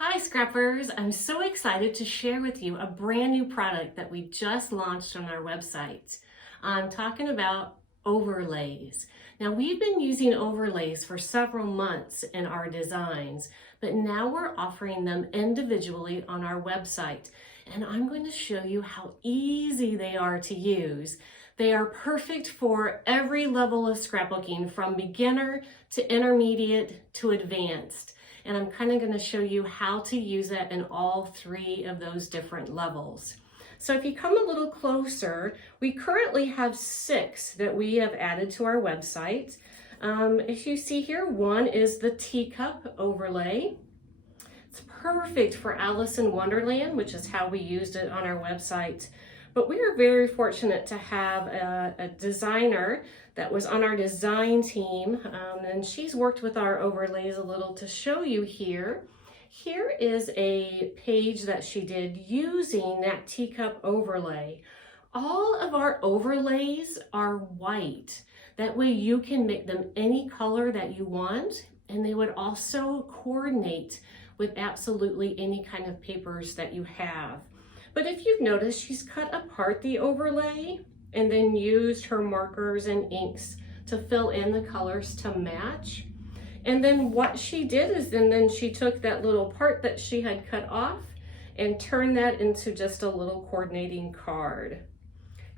Hi Scrappers, I'm so excited to share with you a brand new product that we just launched on our website. I'm talking about overlays. Now we've been using overlays for several months in our designs, but now we're offering them individually on our website. And I'm going to show you how easy they are to use. They are perfect for every level of scrapbooking, from beginner to intermediate to advanced. And I'm kind of going to show you how to use it in all three of those different levels. So if you come a little closer, we currently have 6 that we have added to our website. As you see here, one is the teacup overlay. It's perfect for Alice in Wonderland, which is how we used it on our website. But we are very fortunate to have a designer that was on our design team, and she's worked with our overlays a little to show you here. Here is a page that she did using that teacup overlay. All of our overlays are white. That way you can make them any color that you want, and they would also coordinate with absolutely any kind of papers that you have. But if you've noticed, she's cut apart the overlay and then used her markers and inks to fill in the colors to match. And then what she did is then she took that little part that she had cut off and turned that into just a little coordinating card.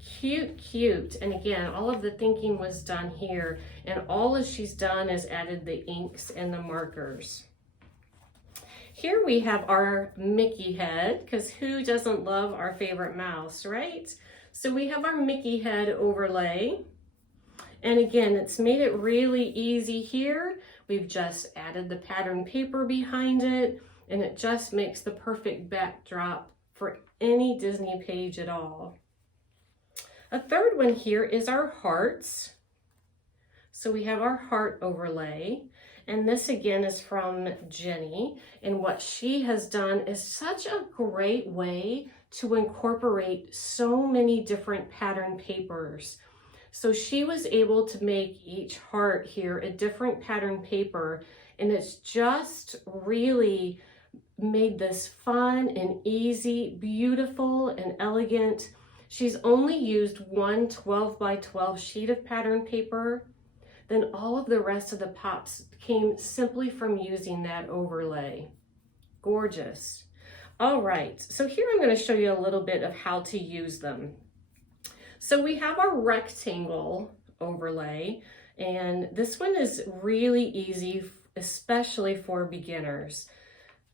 Cute, cute. And again, all of the thinking was done here, and all that she's done is added the inks and the markers. Here we have our Mickey head, because who doesn't love our favorite mouse, right? So we have our Mickey head overlay. And again, it's made it really easy here. We've just added the pattern paper behind it, and it just makes the perfect backdrop for any Disney page at all. A third one here is our hearts. So we have our heart overlay. And this again is from Jenny, and what she has done is such a great way to incorporate so many different pattern papers. So she was able to make each heart here a different pattern paper, and it's just really made this fun and easy, beautiful and elegant. She's only used one 12 by 12 sheet of pattern paper. Then all of the rest of the pops came simply from using that overlay. Gorgeous. All right, so here I'm going to show you a little bit of how to use them. So we have our rectangle overlay, and this one is really easy, especially for beginners.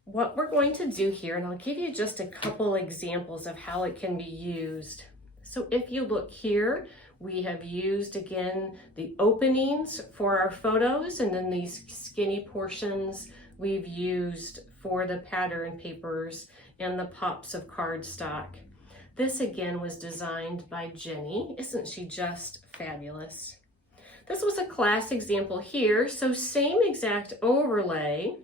What we're going to do here, and I'll give you just a couple examples of how it can be used. So if you look here, we have used, again, the openings for our photos, and then these skinny portions we've used for the pattern papers and the pops of cardstock. This, again, was designed by Jenny. Isn't she just fabulous? This was a class example here, so same exact overlay,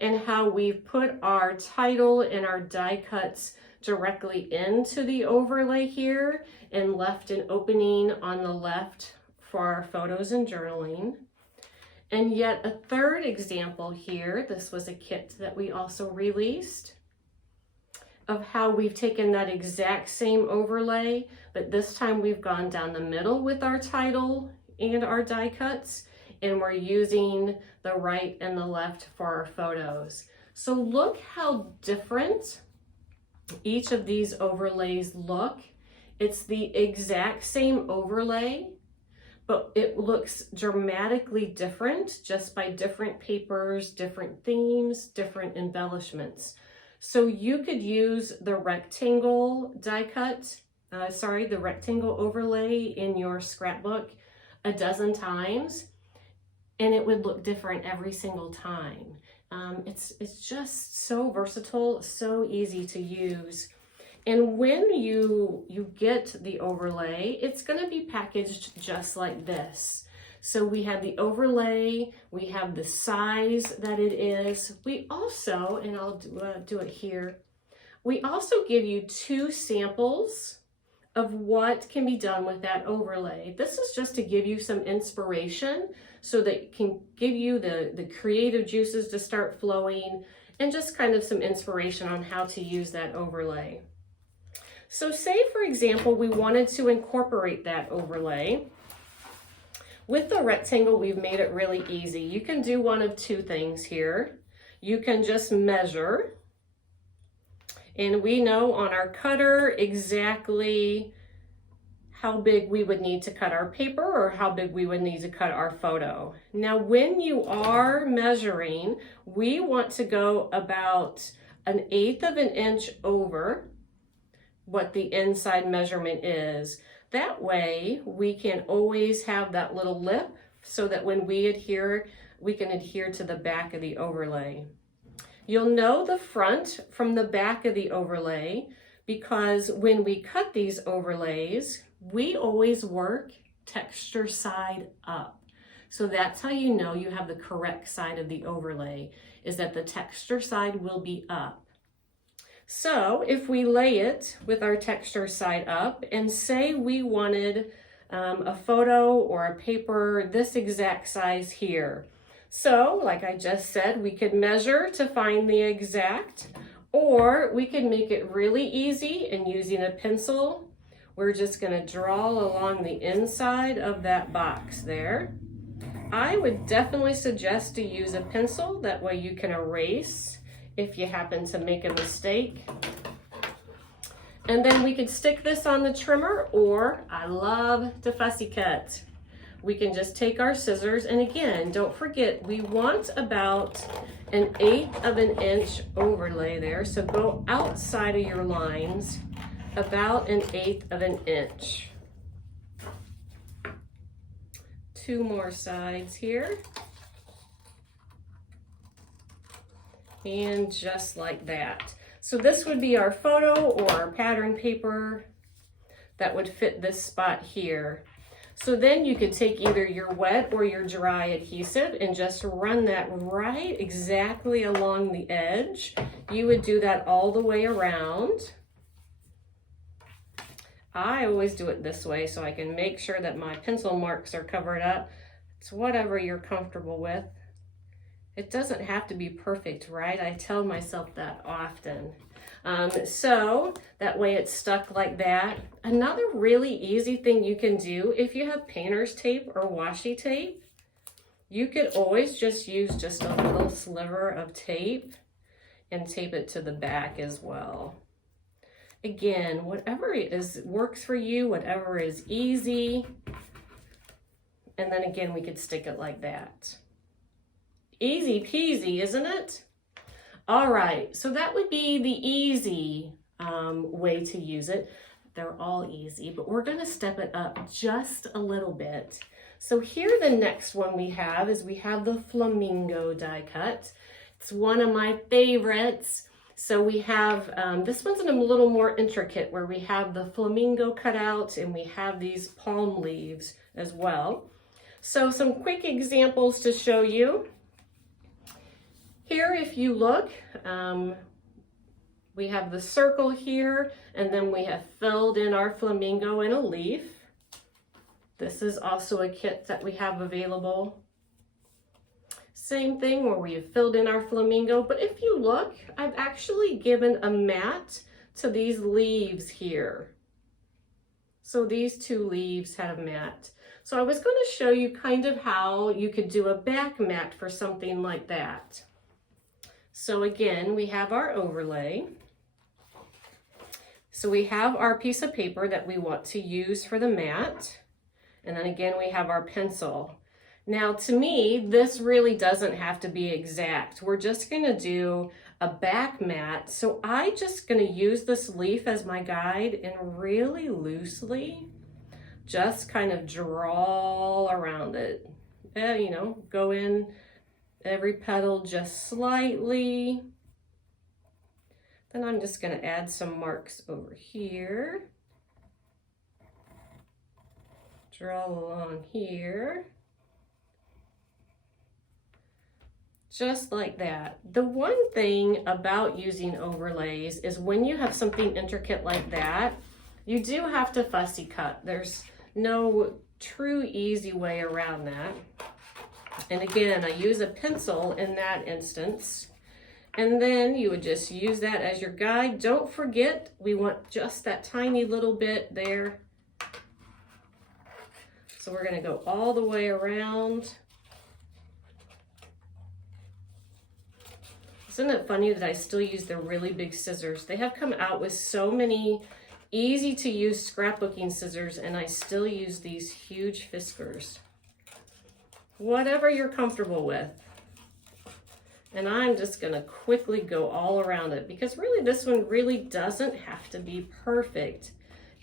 and how we've put our title and our die cuts directly into the overlay here and left an opening on the left for our photos and journaling. And yet a third example here, this was a kit that we also released, of how we've taken that exact same overlay, but this time we've gone down the middle with our title and our die cuts, and we're using the right and the left for our photos. So look how different each of these overlays look. It's the exact same overlay, but it looks dramatically different just by different papers, different themes, different embellishments. So you could use the rectangle the rectangle overlay in your scrapbook a dozen times, and it would look different every single time. It's just so versatile, so easy to use. And when you get the overlay, it's going to be packaged just like this. So we have the overlay, we have the size that it is. We also, and I'll do it here, we also give you 2 samples of what can be done with that overlay. This is just to give you some inspiration so that it can give you the creative juices to start flowing, and just kind of some inspiration on how to use that overlay. So say, for example, we wanted to incorporate that overlay. With the rectangle, we've made it really easy. You can do one of two things here. You can just measure, and we know on our cutter exactly how big we would need to cut our paper or how big we would need to cut our photo. Now, when you are measuring, we want to go about 1/8 of an inch over what the inside measurement is. That way, we can always have that little lip so that when we adhere, we can adhere to the back of the overlay. You'll know the front from the back of the overlay because when we cut these overlays, we always work texture side up. So that's how you know you have the correct side of the overlay, is that the texture side will be up. So if we lay it with our texture side up, and say we wanted a photo or a paper this exact size here. So like I just said, we could measure to find the exact, or we could make it really easy, and using a pencil, we're just going to draw along the inside of that box there. I would definitely suggest to use a pencil, that way you can erase if you happen to make a mistake. And then we could stick this on the trimmer, or I love to fussy cut. We can just take our scissors, and again, don't forget, we want about 1/8 of an inch overlay there. So go outside of your lines about 1/8 of an inch. 2 more sides here. And just like that. So this would be our photo or our pattern paper that would fit this spot here. So then you could take either your wet or your dry adhesive and just run that right exactly along the edge. You would do that all the way around. I always do it this way so I can make sure that my pencil marks are covered up. It's whatever you're comfortable with. It doesn't have to be perfect, right? I tell myself that often. So that way it's stuck like that. Another really easy thing you can do, if you have painter's tape or washi tape, you could always just use just a little sliver of tape and tape it to the back as well. Again, whatever works for you, whatever is easy. And then again, we could stick it like that. Easy peasy, isn't it? All right, so that would be the easy way to use it. They're all easy, but we're gonna step it up just a little bit. So here the next one we have is we have the flamingo die cut. It's one of my favorites. So we have, this one's a little more intricate, where we have the flamingo cut out and we have these palm leaves as well. So some quick examples to show you. Here, if you look, we have the circle here, and then we have filled in our flamingo in a leaf. This is also a kit that we have available. Same thing where we have filled in our flamingo, but if you look, I've actually given a mat to these leaves here. So these 2 leaves have a mat. So I was going to show you kind of how you could do a back mat for something like that. So again, we have our overlay. So we have our piece of paper that we want to use for the mat. And then again, we have our pencil. Now to me, this really doesn't have to be exact. We're just gonna do a back mat. So I'm just gonna use this leaf as my guide and really loosely just kind of draw around it. You know, go in every petal just slightly. Then I'm just going to add some marks over here. Draw along here. Just like that. The one thing about using overlays is when you have something intricate like that, You do have to fussy cut. There's no true easy way around that. And again, I use a pencil in that instance. And then you would just use that as your guide. Don't forget, we want just that tiny little bit there. So we're going to go all the way around. Isn't it funny that I still use the really big scissors? They have come out with so many easy to use scrapbooking scissors, and I still use these huge Fiskars. Whatever you're comfortable with. And I'm just gonna quickly go all around it because really this one really doesn't have to be perfect.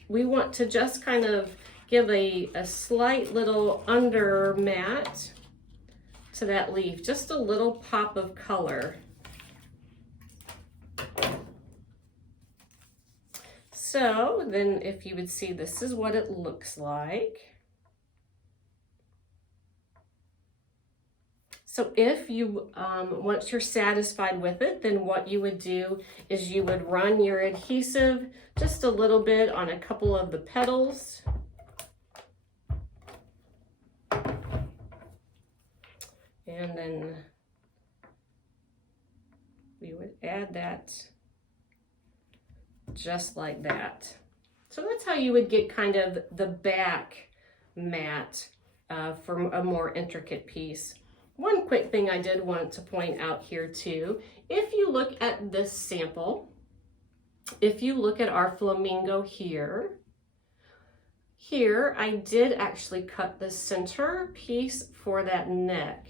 We want to just kind of give a slight little under mat to that leaf, just a little pop of color. So then if you would see, this is what it looks like. So if you, once you're satisfied with it, then what you would do is you would run your adhesive just a little bit on a couple of the petals. And then we would add that just like that. So that's how you would get kind of the back mat for a more intricate piece. One quick thing I did want to point out here too, if you look at this sample, if you look at our flamingo here I did actually cut the center piece for that neck.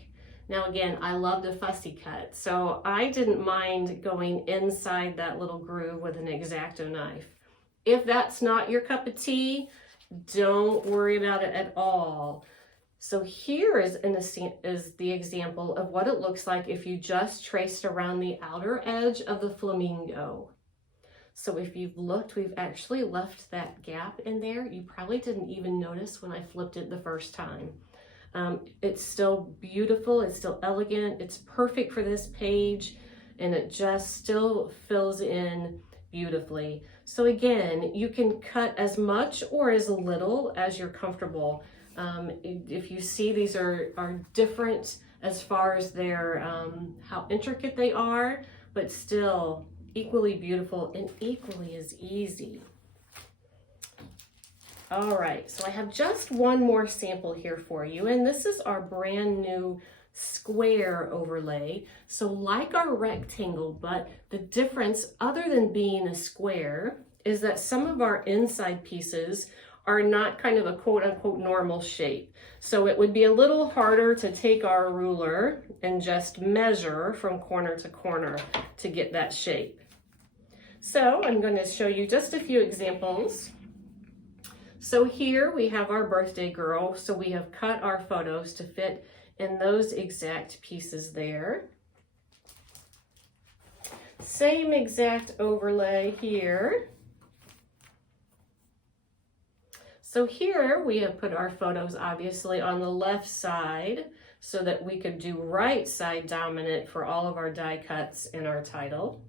Now again, I love the fussy cut, so I didn't mind going inside that little groove with an X-Acto knife. If that's not your cup of tea, don't worry about it at all. So here is the example of what it looks like if you just traced around the outer edge of the flamingo. So if you've looked, we've actually left that gap in there. You probably didn't even notice when I flipped it the first time. It's still beautiful, it's still elegant, it's perfect for this page, and it just still fills in beautifully. So again, you can cut as much or as little as you're comfortable. If you see, these are different as far as their how intricate they are, but still equally beautiful and equally as easy. All right, so I have just one more sample here for you, and this is our brand new square overlay. So like our rectangle, but the difference other than being a square is that some of our inside pieces are not kind of a quote-unquote normal shape. So it would be a little harder to take our ruler and just measure from corner to corner to get that shape. So I'm going to show you just a few examples. So here we have our birthday girl. So we have cut our photos to fit in those exact pieces there. Same exact overlay here. So here we have put our photos obviously on the left side so that we could do right side dominant for all of our die cuts in our title.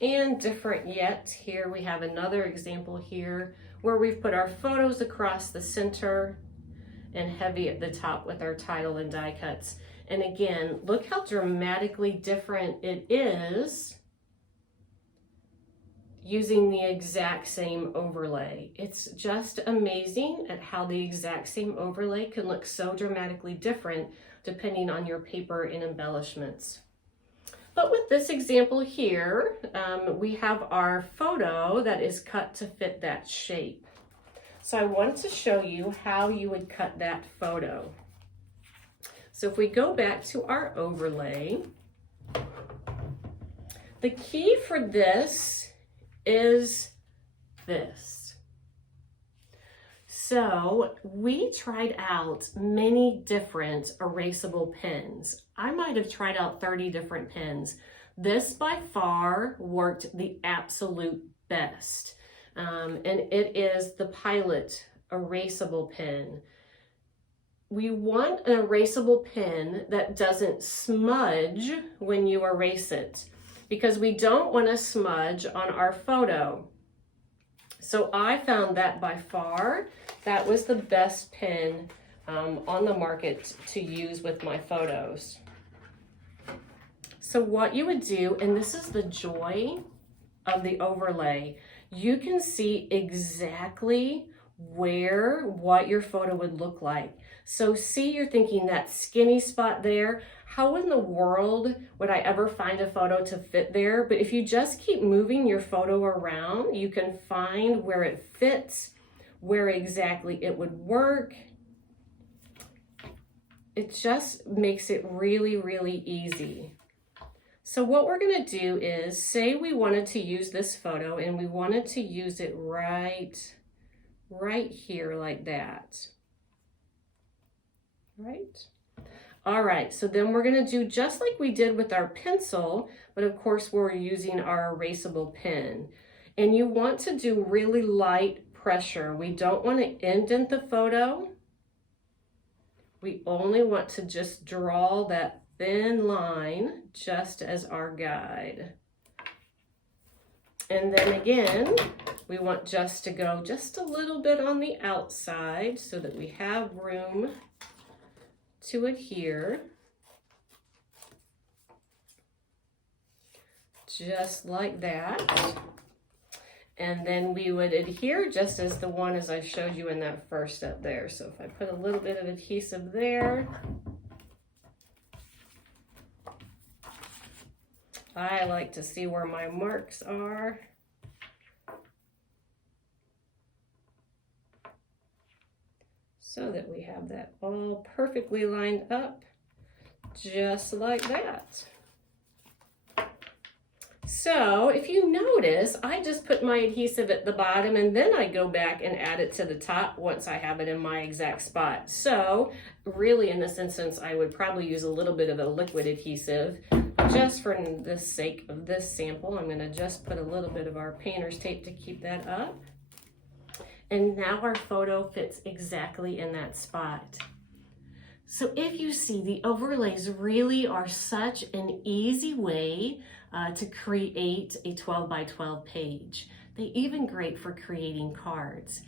And different yet, here we have another example here where we've put our photos across the center and heavy at the top with our title and die cuts. And again, look how dramatically different it is using the exact same overlay. It's just amazing at how the exact same overlay can look so dramatically different depending on your paper and embellishments. But with this example here, we have our photo that is cut to fit that shape. So I want to show you how you would cut that photo. So if we go back to our overlay, the key for this is this. So we tried out many different erasable pens. I might have tried out 30 different pens. This by far worked the absolute best. And it is the Pilot erasable pen. We want an erasable pen that doesn't smudge when you erase it, because we don't want to smudge on our photo. So I found that by far, that was the best pen on the market to use with my photos. So what you would do, and this is the joy of the overlay, you can see exactly what your photo would look like. So see, you're thinking that skinny spot there, how in the world would I ever find a photo to fit there? But if you just keep moving your photo around, you can find where it fits, where exactly it would work. It just makes it really, really easy. So what we're going to do is, say we wanted to use this photo and we wanted to use it right here like that. Right? All right, so then we're going to do just like we did with our pencil, but of course we're using our erasable pen. And you want to do really light pressure. We don't want to indent the photo. We only want to just draw that thin line just as our guide. And then again, we want just to go just a little bit on the outside so that we have room to adhere. Just like that. And then we would adhere just as the one as I showed you in that first step there. So if I put a little bit of adhesive there, I like to see where my marks are. So that we have that all perfectly lined up, just like that. So if you notice, I just put my adhesive at the bottom and then I go back and add it to the top once I have it in my exact spot. So really in this instance, I would probably use a little bit of a liquid adhesive. Just for the sake of this sample, I'm going to just put a little bit of our painter's tape to keep that up. And now our photo fits exactly in that spot. So if you see, the overlays really are such an easy way to create a 12 by 12 page. They're even great for creating cards.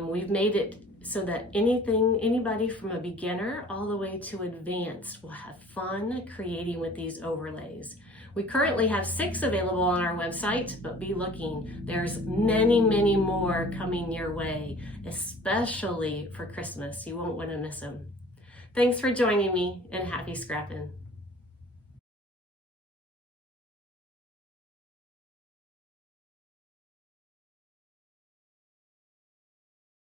We've made it so that anybody from a beginner all the way to advanced will have fun creating with these overlays. We currently have 6 available on our website, but be looking. There's many, many more coming your way, especially for Christmas. You won't want to miss them. Thanks for joining me, and happy scrapping.